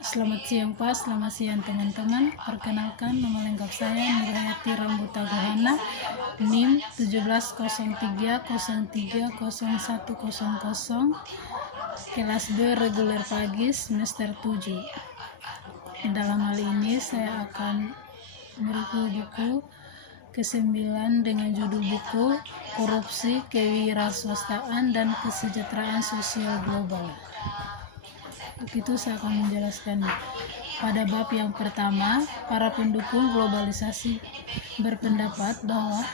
Selamat siang Pak, selamat siang teman-teman. Perkenalkan, nama lengkap saya Nurhayati Rambuta Gohana, NIM 1703030100, kelas B reguler pagi semester 7. Dalam hal ini saya akan mereview buku ke-9 dengan judul buku Korupsi, Kewirausahaan dan Kesejahteraan Sosial Global. Untuk itu saya akan menjelaskannya. Pada bab yang pertama, para pendukung globalisasi berpendapat bahwa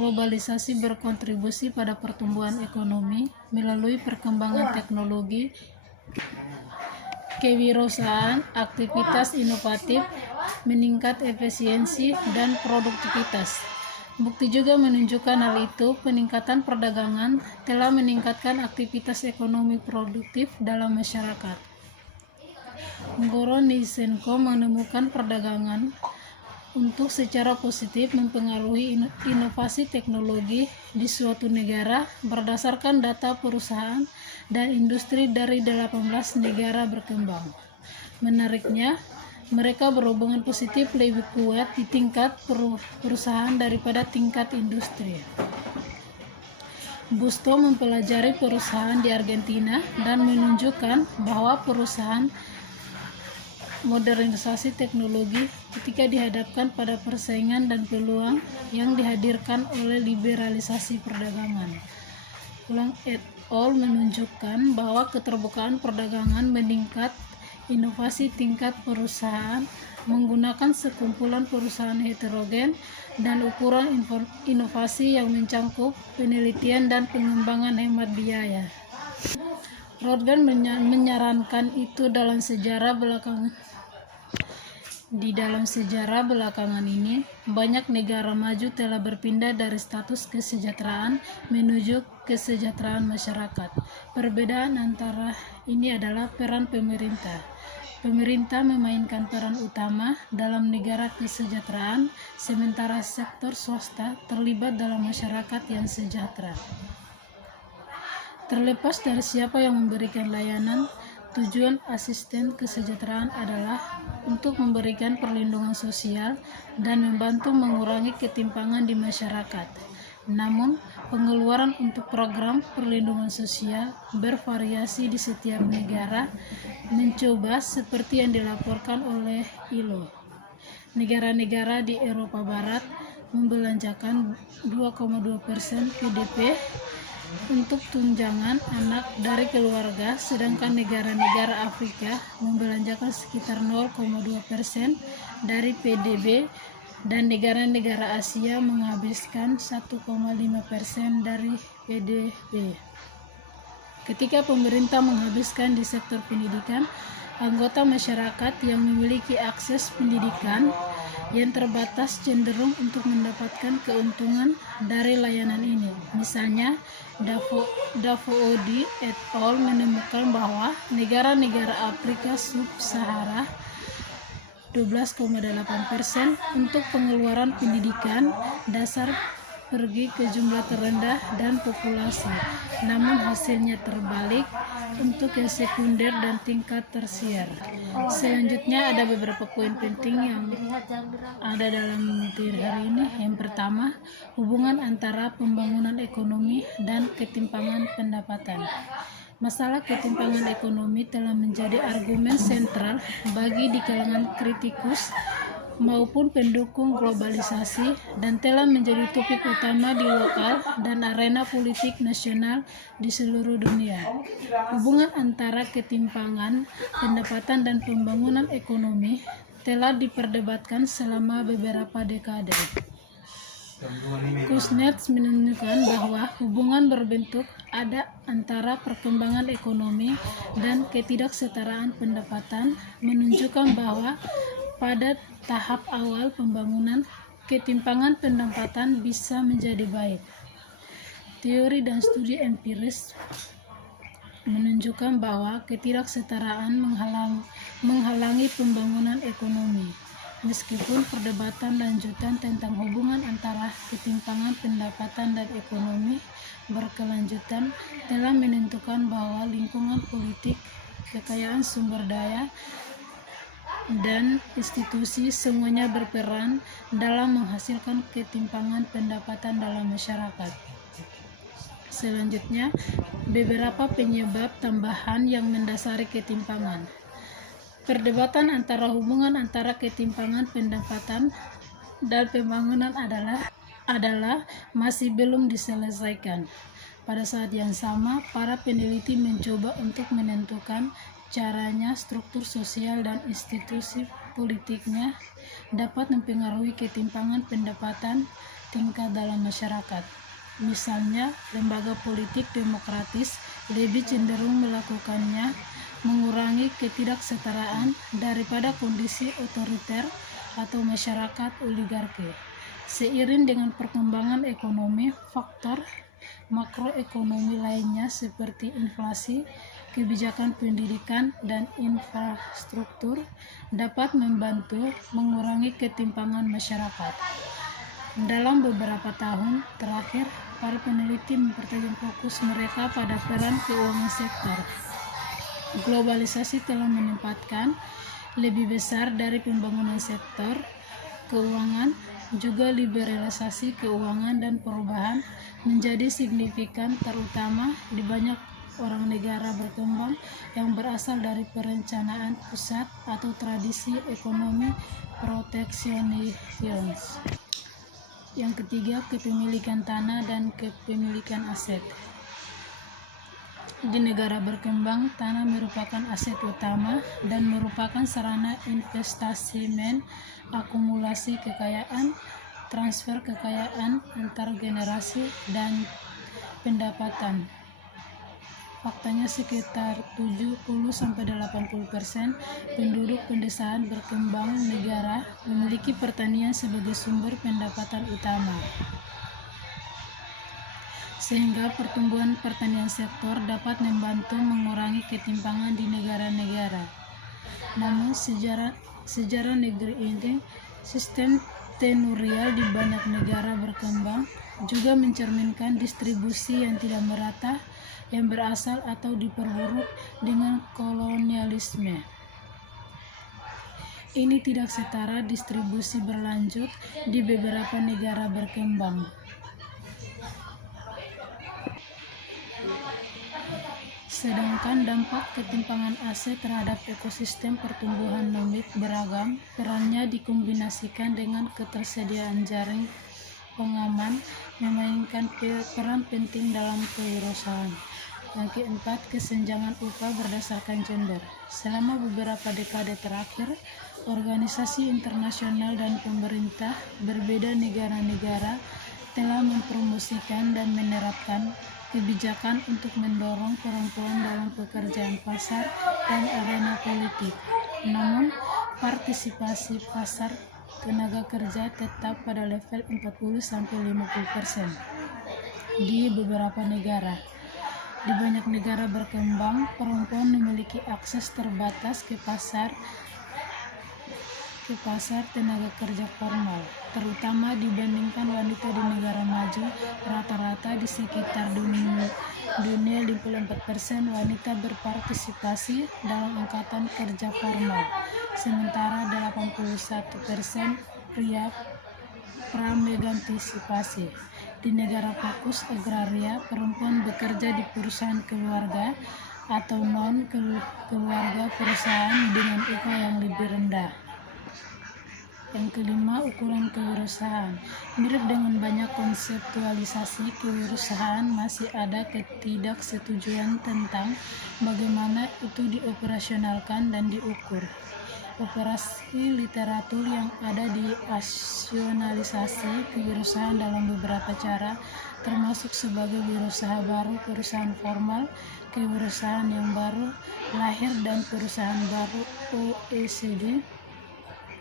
globalisasi berkontribusi pada pertumbuhan ekonomi melalui perkembangan teknologi, kewirausahaan, aktivitas inovatif, meningkat efisiensi dan produktivitas. Bukti juga menunjukkan hal itu, peningkatan perdagangan telah meningkatkan aktivitas ekonomi produktif dalam masyarakat. Ngoro-Nisenko menemukan perdagangan untuk secara positif mempengaruhi inovasi teknologi di suatu negara berdasarkan data perusahaan dan industri dari 18 negara berkembang. Menariknya, mereka berhubungan positif lebih kuat di tingkat perusahaan daripada tingkat industri. Busto mempelajari perusahaan di Argentina dan menunjukkan bahwa perusahaan modernisasi teknologi ketika dihadapkan pada persaingan dan peluang yang dihadirkan oleh liberalisasi perdagangan. Long et al. Menunjukkan bahwa keterbukaan perdagangan meningkat inovasi tingkat perusahaan menggunakan sekumpulan perusahaan heterogen dan ukuran inovasi yang mencakup penelitian dan pengembangan hemat biaya. Rothbard menyarankan itu dalam sejarah belakangan ini, banyak negara maju telah berpindah dari status kesejahteraan menuju kesejahteraan masyarakat. Perbedaan antara ini adalah peran pemerintah. Pemerintah memainkan peran utama dalam negara kesejahteraan, sementara sektor swasta terlibat dalam masyarakat yang sejahtera. Terlepas dari siapa yang memberikan layanan, tujuan asisten kesejahteraan adalah untuk memberikan perlindungan sosial dan membantu mengurangi ketimpangan di masyarakat. Namun, pengeluaran untuk program perlindungan sosial bervariasi di setiap negara, mencoba seperti yang dilaporkan oleh ILO. Negara-negara di Eropa Barat membelanjakan 2,2% PDB untuk tunjangan anak dari keluarga, sedangkan negara-negara Afrika membelanjakan sekitar 0,2% dari PDB dan negara-negara Asia menghabiskan 1,5% dari PDB. Ketika pemerintah menghabiskan di sektor pendidikan, anggota masyarakat yang memiliki akses pendidikan yang terbatas cenderung untuk mendapatkan keuntungan dari layanan ini. Misalnya, Davoodi et al. Menemukan bahwa negara-negara Afrika Sub-Sahara 12,8% untuk pengeluaran pendidikan dasar pergi ke jumlah terendah dan populasi, namun hasilnya terbalik untuk yang sekunder dan tingkat tersier. Selanjutnya ada beberapa poin penting yang ada dalam materi hari ini. Yang pertama, hubungan antara pembangunan ekonomi dan ketimpangan pendapatan. Masalah ketimpangan ekonomi telah menjadi argumen sentral bagi di kalangan kritikus maupun pendukung globalisasi dan telah menjadi topik utama di lokal dan arena politik nasional di seluruh dunia. Hubungan antara ketimpangan pendapatan dan pembangunan ekonomi telah diperdebatkan selama beberapa dekade. Kuznets menunjukkan bahwa hubungan berbentuk ada antara perkembangan ekonomi dan ketidaksetaraan pendapatan, menunjukkan bahwa pada tahap awal pembangunan, ketimpangan pendapatan bisa menjadi baik. Teori dan studi empiris menunjukkan bahwa ketidaksetaraan menghalangi pembangunan ekonomi. Meskipun perdebatan lanjutan tentang hubungan antara ketimpangan pendapatan dan ekonomi berkelanjutan telah menentukan bahwa lingkungan politik kekayaan sumber daya, dan institusi semuanya berperan dalam menghasilkan ketimpangan pendapatan dalam masyarakat. Selanjutnya, beberapa penyebab tambahan yang mendasari ketimpangan. Perdebatan antara hubungan antara ketimpangan pendapatan dan pembangunan adalah masih belum diselesaikan. Pada saat yang sama, para peneliti mencoba untuk menentukan caranya struktur sosial dan institusi politiknya dapat mempengaruhi ketimpangan pendapatan tingkat dalam masyarakat. Misalnya, lembaga politik demokratis lebih cenderung melakukannya mengurangi ketidaksetaraan daripada kondisi otoriter atau masyarakat oligarki. Seiring dengan perkembangan ekonomi, faktor makroekonomi lainnya seperti inflasi, kebijakan pendidikan, dan infrastruktur dapat membantu mengurangi ketimpangan masyarakat. Dalam beberapa tahun terakhir, para peneliti mempertajam fokus mereka pada peran keuangan sektor. Globalisasi telah menempatkan lebih besar dari pembangunan sektor keuangan, juga liberalisasi keuangan dan perubahan menjadi signifikan, terutama di banyak orang negara berkembang yang berasal dari perencanaan pusat atau tradisi ekonomi proteksionis. Yang ketiga, kepemilikan tanah dan kepemilikan aset. Di negara berkembang, tanah merupakan aset utama dan merupakan sarana investasi, akumulasi kekayaan, transfer kekayaan antar generasi, dan pendapatan. Faktanya sekitar 70-80% penduduk pedesaan berkembang negara memiliki pertanian sebagai sumber pendapatan utama. Sehingga pertumbuhan pertanian sektor dapat membantu mengurangi ketimpangan di negara-negara. Namun sejarah negeri ini, sistem tenurial di banyak negara berkembang juga mencerminkan distribusi yang tidak merata yang berasal atau diperburuk dengan kolonialisme. Ini tidak setara distribusi berlanjut di beberapa negara berkembang. Sedangkan dampak ketimpangan aset terhadap ekosistem pertumbuhan nomik beragam, perannya dikombinasikan dengan ketersediaan jaring pengaman memainkan peran penting dalam kewirausahaan. Yang keempat, kesenjangan upah berdasarkan gender. Selama beberapa dekade terakhir, organisasi internasional dan pemerintah berbeda negara-negara telah mempromosikan dan menerapkan kebijakan untuk mendorong perempuan dalam pekerjaan pasar dan arena politik. Namun, partisipasi pasar tenaga kerja tetap pada level 40-50% di beberapa negara. Di banyak negara berkembang, perempuan memiliki akses terbatas ke pasar tenaga kerja formal, terutama dibandingkan wanita di negara maju. Rata-rata di sekitar dunia 54% wanita berpartisipasi dalam angkatan kerja formal, sementara 81% pria pramegantisipasi. Di negara fokus agraria, perempuan bekerja di perusahaan keluarga atau non-keluarga perusahaan dengan upah yang lebih rendah. Yang kelima, ukuran kewirausahaan. Mirip dengan banyak konseptualisasi kewirausahaan, masih ada ketidaksetujuan tentang bagaimana itu dioperasionalkan dan diukur. Operasi literatur yang ada di rasionalisasi kewirausahaan dalam beberapa cara, termasuk sebagai wirausaha baru, perusahaan formal, kewirausahaan yang baru, lahir, dan perusahaan baru. OECD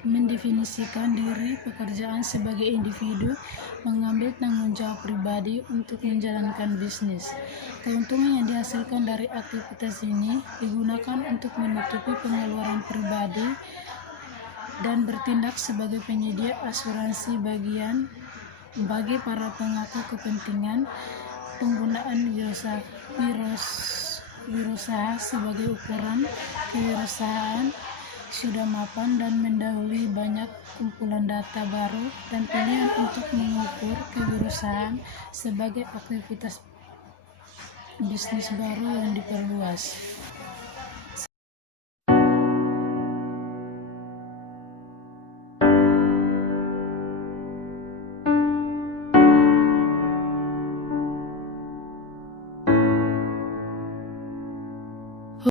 mendefinisikan diri pekerjaan sebagai individu mengambil tanggung jawab pribadi untuk menjalankan bisnis. Keuntungan yang dihasilkan dari aktivitas ini digunakan untuk menutupi pengeluaran pribadi dan bertindak sebagai penyedia asuransi bagi para pemangku kepentingan. Penggunaan wirausaha sebagai ukuran kewirausahaan sudah mapan dan mendahului banyak kumpulan data baru dan pilihan untuk mengukur kewirausahaan sebagai aktivitas bisnis baru yang diperluas.